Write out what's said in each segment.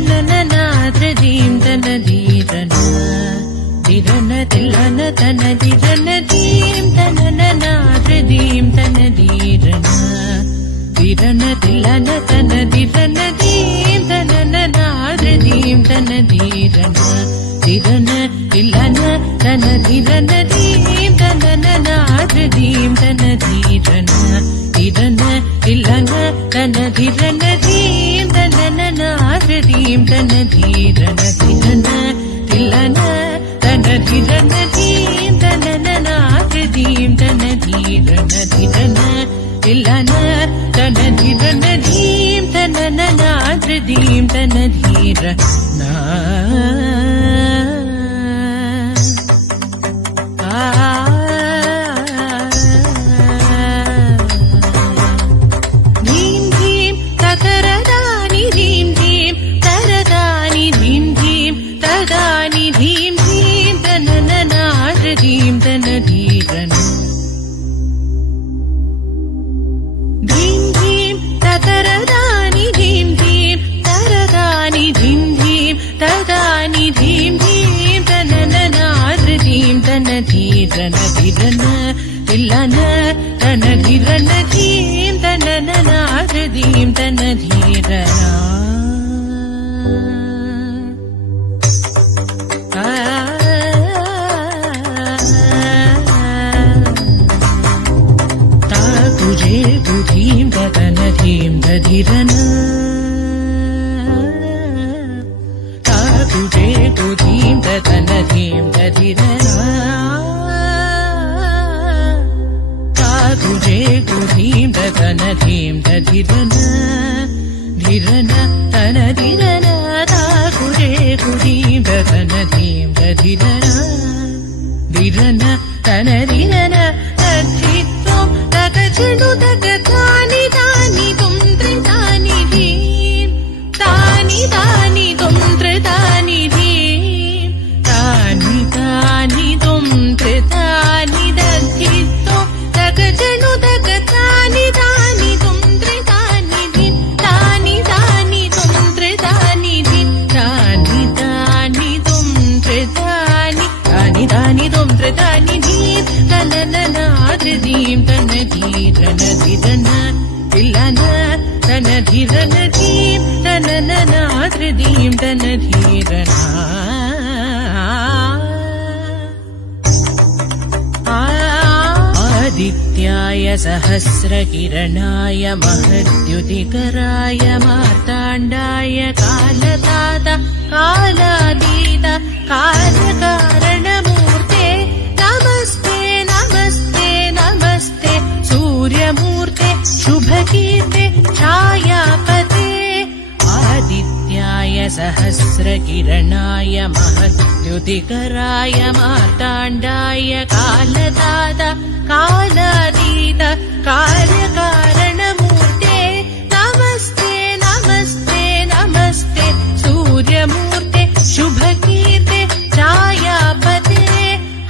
ధీం తన ధీరన ధిరన తిల్లన తన ధిరన ధీం తన ధీం తన ధీరన ధిరన తిల్లన తన ధిరన ధీం తన ధీం తన ధీరన ధిరన తిల్లన తన ధిరన ధీం తన ధీం తన ధీరన ధిరన తిల్లన తన ధిరన ధీం తన ధీం తన ధీరన ధిరన తిల్లన తన ధిరన ధీం తన ధీం తన ధీరన ధిరన తిల్లన తన ధిరన ధీం తన ధీం తన ధీరన ధీరన ధిరన తిల్లన తన ధిరన ధీం తన ధీం తన ధీరన తుజే ధీం తన ధీం ధీరన తుజే ధీం తన ధీం ధీరన తుజే ధీం తన ధీం ధీరన ధిరన తన ధిరన తుజే ధీం తన ధీం ధీరన ధిరన తన ధిరన తచ్చిత్వం తగచను తగతాని దాని తుం త్రితాని ధీం తాని దాని తుం త్రితాని ధీం తాని దాని తుం త్రితాని దచ్చిత్వం తగచను తగతాని దాని తుం త్రితాని ధీం తాని దాని తుం త్రితాని ధీం తాని దాని తుం త్రితాని తాని దాని తుం త్రితాని ధీం తన ధీం తన ధీరన ధిరన తిల్లన తన ధిరన ధీం తన ధీం తన ధీరన ఆదిత్యాయ సహస్రకిరణాయ మహద్యుతికరాయ మార్తాండాయ కాలదాత కాలాతీత కార్యకారణమూర్తే నమస్తే నమస్తే నమస్తే సూర్యమూర్తే శుభకీర్తే ఛాయాపతే ఆదిత్యాయ సహస్రకిరణాయ మహద్యుతికరాయ మార్తాండాయ కాలదాత కాలాతీత కార్యకారణమూర్తే నమస్తే నమస్తే నమస్తే సూర్యమూర్తే శుభకీర్తే ఛాయాపతే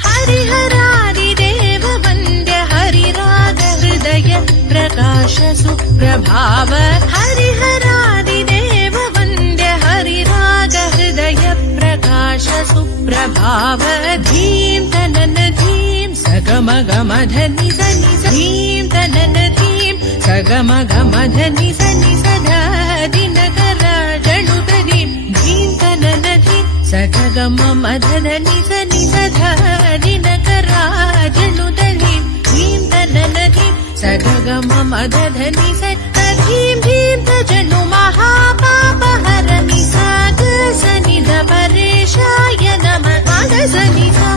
హరిహరాదిదేవ వంద్య హరిరాగ హృదయ ప్రకాశ సుప్రభావ హరిహరాదిదేవ వంద్య హరిరాగ హృదయ ప్రకాశ సుప్రభావ ధీం తనన ధీం సగమగమధని సని ధీం తనన ధీం సగమగమధని సని సదా దినకర జణుత ధీం ధీం తనన ధీం సగమమధని సని సదా దినకర జణుత ధీం ధీం తనన ధీం సగమమధని సని ధీం ధీం తజను మహాపాపహరణి సాగ సనిధ పరేశాయ నమః సని సా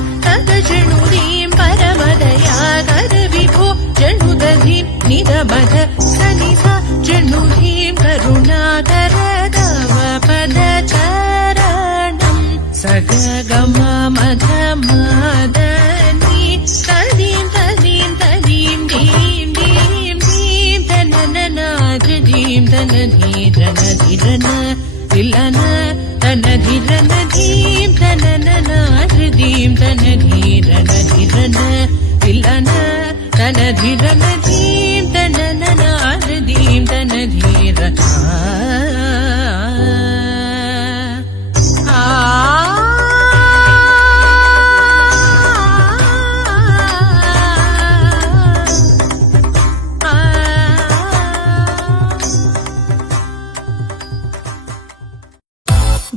తజను ధీం పరమదయాకర విభో జణుత ధీం నిధమధ సని సా జను ధీం కరుణాకర తవ పద చరణం సగమమధ మదని తదీం తదీం తదీం ధీం ధీం ధీం తనననాథ ధీం తన ధీరన ధిరన తిల్లన తన ధిరన ధీం తనననాథ ధీం తన ధీరన ధిరన తిల్లన తన ధిరన ధీం తనననాథ ధీం తన ధీరన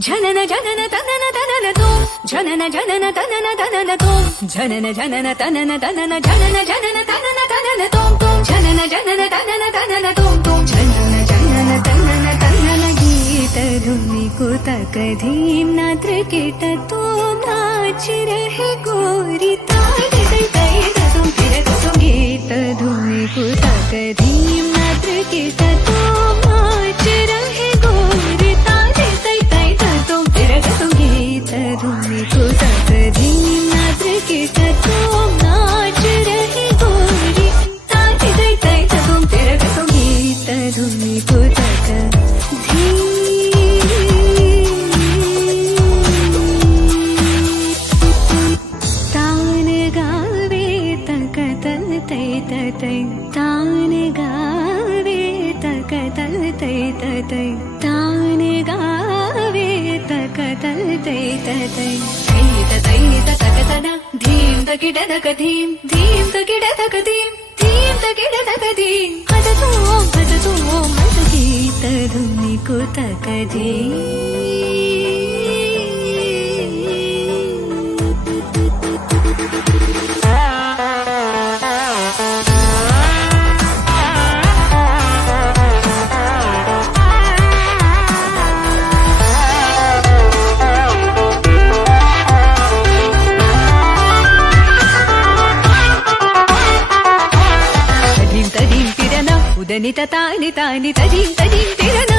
జనన జనన తనన తనన తోం జనన జనన తనన తనన తోం జనన జనన తనన తనన జనన జనన తనన తనన తోం తోం జనన జనన తనన తనన తోం తోం జనన జనన తనన తనన గీత ధుని को तक धीम नात्र कीट तो नाच रहे गोरी तारे तय तुम फिर तुम गीत धुनि को तक धीम नात्र कीट तो नाच रहे गोरी तारे तय तुम फिर तुम गीत धुनि को तक धीम नात्र कीट तो नाच रहे गोरी तारे तय तुम फिर तुम गीत धुनि को तक धीम तान गावे तकतल तै तै तान गावे तकतल तै तै तै तकतन धीम तकिड तक धीम धीम तकिड तक धीम धीम तकिड तक धीम हद तो मत गीत धुनि को तक धीम ఉదనిత తాని తాని తజీం తజీం తిరన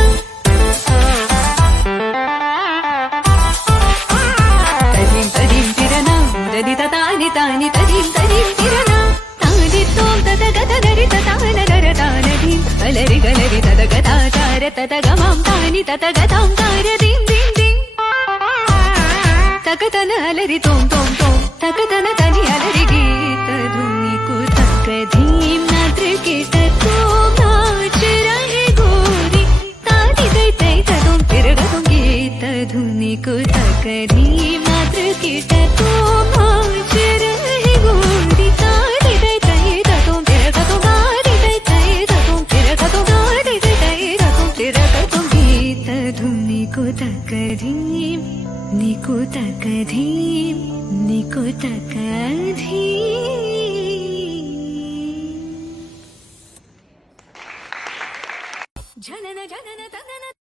తజీం తజీం తిరన ఉదనిత తాని తాని తజీం తజీం తిరన తాని తోం తద గత గరి తాన గర తానది గలరి గలరి తద గత తార తద గమం తాని తద గతం తార దీం దీం దీం తకతన అలరి తోం తోం తోం తకతన తని అలరి గీత ధుని కు తక ధీం నాత్ర कीट तो नाच रहे गोरी तारी तय तुम फिर तुम गीत धुनि को तक धीम नात्र कीट तो नाच रहे गोरी तारी तय तुम फिर तुम गारी तय तुम फिर तुम गारी तय तुम फिर तुम गीत धुनि को तक धीम निको तक धीम निको तक धीम जनन जनन तनन